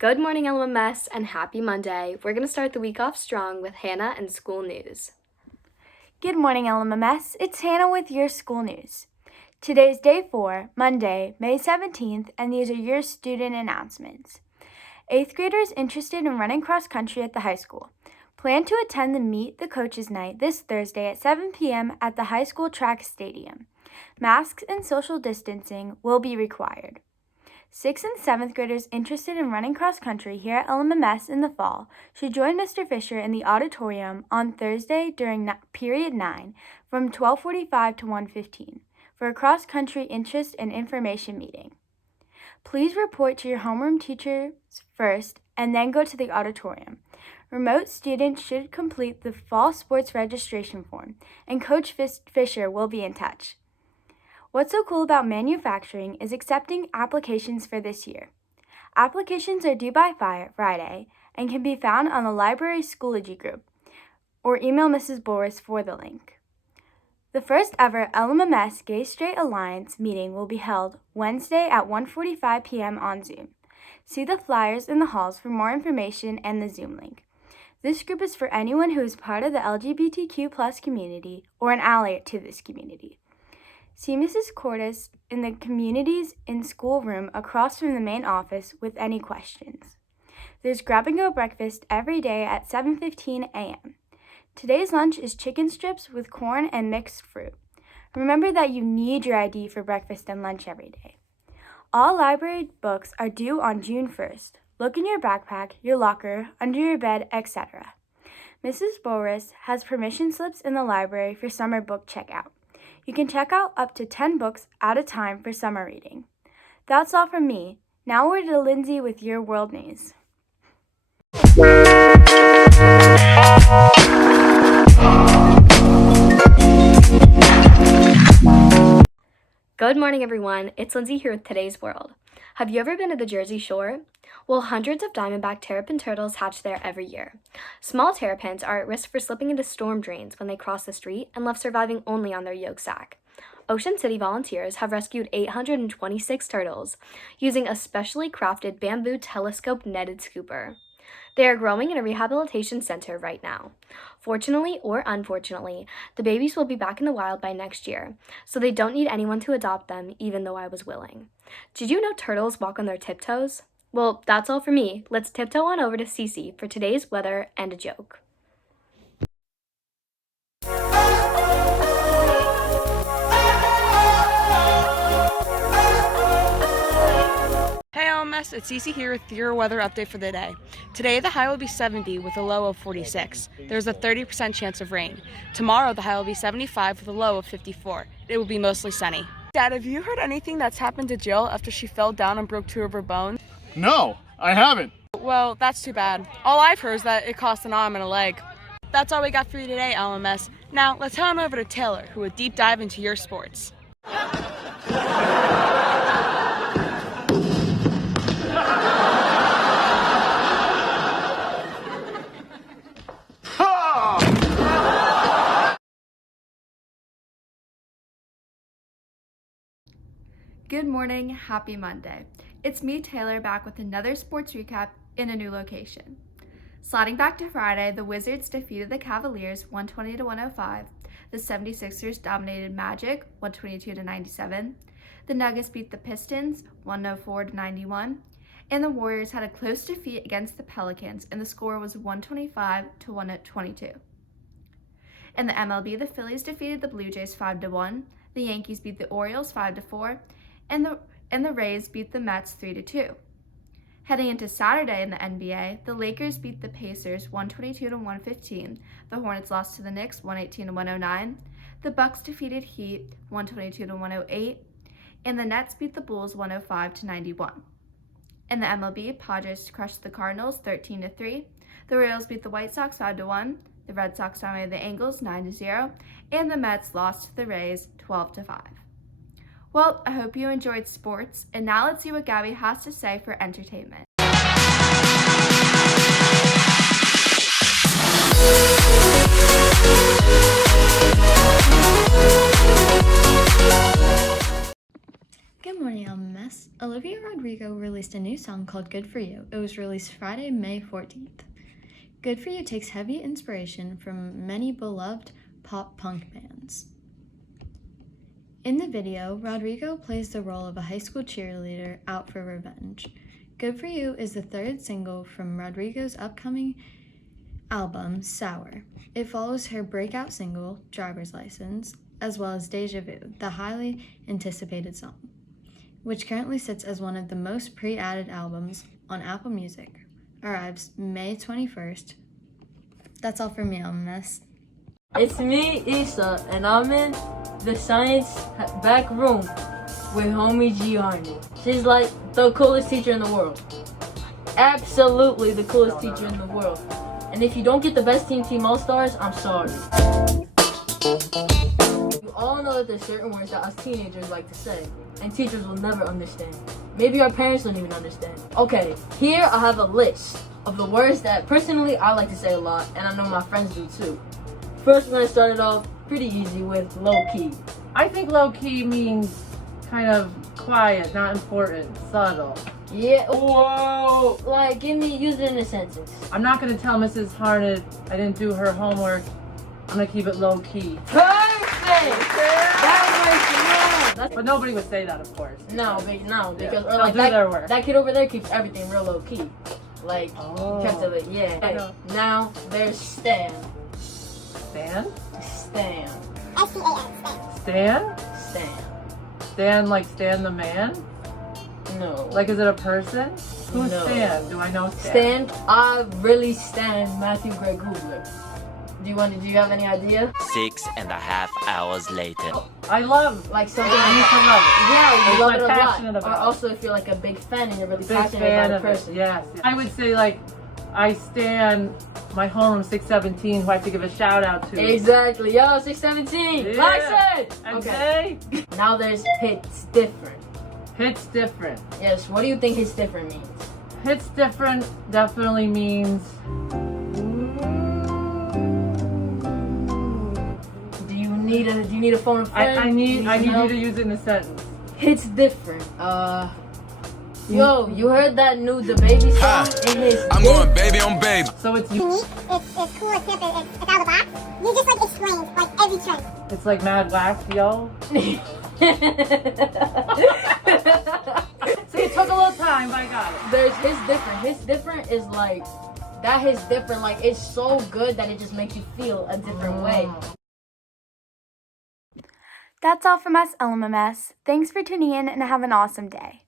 Good morning, LMS, and happy Monday. We're going to start the week off strong with Hannah and school news. Good morning, LMS. It's Hannah with your school news. Today's day 4, Monday, May 17th, and these are your student announcements. 8th graders interested in running cross country at the high school plan to attend the Meet the Coaches Night this Thursday at 7 p.m. at the high school track stadium. Masks and social distancing will be required. 6th and 7th graders interested in running cross country here at LMS in the fall should join Mr. Fisher in the auditorium on Thursday during period 9 from 12:45 to 1:15 for a cross country interest and information meeting. Please report to your homeroom teachers first and then go to the auditorium. Remote students should complete the fall sports registration form, and Coach Fisher will be in touch. What's so cool about manufacturing is accepting applications for this year. Applications are due by Friday and can be found on the library Schoology group, or email Mrs. Boris for the link. The first ever LMS Gay Straight Alliance meeting will be held Wednesday at 1:45 p.m. on Zoom. See the flyers in the halls for more information and the Zoom link. This group is for anyone who is part of the LGBTQ+ community or an ally to this community. See Mrs. Cordes in the Communities in School room across from the main office with any questions. There's grab-and-go breakfast every day at 7:15 a.m. Today's lunch is chicken strips with corn and mixed fruit. Remember that you need your ID for breakfast and lunch every day. All library books are due on June 1st. Look in your backpack, your locker, under your bed, etc. Mrs. Boris has permission slips in the library for summer book checkout. You can check out up to 10 books at a time for summer reading. That's all from me. Now we're to Lindsay with your world news. Good morning, everyone. It's Lindsay here with today's world. Have you ever been to the Jersey Shore? Well, hundreds of diamondback terrapin turtles hatch there every year. Small terrapins are at risk for slipping into storm drains when they cross the street and left surviving only on their yolk sac. Ocean City volunteers have rescued 826 turtles using a specially crafted bamboo telescope netted scooper. They are growing in a rehabilitation center right now. Fortunately or unfortunately, the babies will be back in the wild by next year, so they don't need anyone to adopt them, even though I was willing. Did you know turtles walk on their tiptoes? Well, that's all for me. Let's tiptoe on over to Cece for today's weather and a joke. Hey LMS, it's Cece here with your weather update for the day. Today the high will be 70 with a low of 46. There's a 30% chance of rain. Tomorrow the high will be 75 with a low of 54. It will be mostly sunny. Dad, have you heard anything that's happened to Jill after she fell down and broke 2 of her bones? No, I haven't. Well, that's too bad. All I've heard is that it cost an arm and a leg. That's all we got for you today, LMS. Now let's head on over to Taylor, who will deep dive into your sports. Good morning, happy Monday. It's me, Taylor, back with another sports recap in a new location. Sliding back to Friday, the Wizards defeated the Cavaliers 120-105. The 76ers dominated Magic 122-97. The Nuggets beat the Pistons 104-91. And the Warriors had a close defeat against the Pelicans, and the score was 125-122. In the MLB, the Phillies defeated the Blue Jays 5-1. The Yankees beat the Orioles 5-4. And the Rays beat the Mets 3-2. Heading into Saturday in the NBA, the Lakers beat the Pacers 122-115. The Hornets lost to the Knicks 118-109. The Bucks defeated Heat 122-108. And the Nets beat the Bulls 105-91. In the MLB, Padres crushed the Cardinals 13-3. The Royals beat the White Sox 5-1. The Red Sox dominated the Angels 9-0. And the Mets lost to the Rays 12-5. Well, I hope you enjoyed sports, and now let's see what Gabby has to say for entertainment. Good morning, LMS. Olivia Rodrigo released a new song called Good For You. It was released Friday, May 14th. Good For You takes heavy inspiration from many beloved pop-punk bands. In the video, Rodrigo plays the role of a high school cheerleader out for revenge. Good For You is the third single from Rodrigo's upcoming album, Sour. It follows her breakout single, Driver's License, as well as Deja Vu, the highly anticipated song, which currently sits as one of the most pre-added albums on Apple Music. Arrives May 21st. That's all from me, Miss. It's me, Issa, and I'm in the science back room with homie G Harney. She's like the coolest teacher in the world. Absolutely the coolest teacher in the world. And if you don't get the best team All-Stars, I'm sorry. You all know that there's certain words that us teenagers like to say, and teachers will never understand. Maybe our parents don't even understand. Okay, here I have a list of the words that personally I like to say a lot, and I know my friends do too. First, we're gonna start it off pretty easy with low-key. I think low-key means kind of quiet, not important, subtle. Yeah. Whoa! Like, use it in a sentence. I'm not gonna tell Mrs. Harnett I didn't do her homework. I'm gonna keep it low-key. Perfect! That works well! But nobody would say that, of course. No, because or They'll like do their work. that kid over there keeps everything real low-key. Like, kept it, yeah. I know. Now, there's Stan. Stan? Stan. Stan? Stan. Stan like Stan the man? No. Like, is it a person? Who's No. Stan? Do I know Stan? I really stand Matthew Greg Hubler. Do you have any idea? 6.5 hours later. I love, Like something I need to love it. Yeah, you It's love like it a passionate lot. Or about it. also if you're like a big fan and you're really Big passionate fan about a of it, person. yes. I would say like, I stand my homeroom 617 who I have to give a shout out to. Exactly. Yo, 617. Yeah. Like I said. And Okay. say, Now there's hits different. hits different. Yes, what do you think hits different means? Hits different definitely means, Do you need a phone a friend? I need help? you to use it in a sentence. Hits different. Yo, you heard that new The Baby song? It hits I'm going baby on baby. So it's It's cool, it's simple, it's out of the box. You just like explain like every trend. it's like mad wax, yo. See, it took a little time, but I got it. There's hits different. Hits different is like, that hits different. Like, it's so good that it just makes you feel a different way. That's all from us, LMMS. Thanks for tuning in and have an awesome day.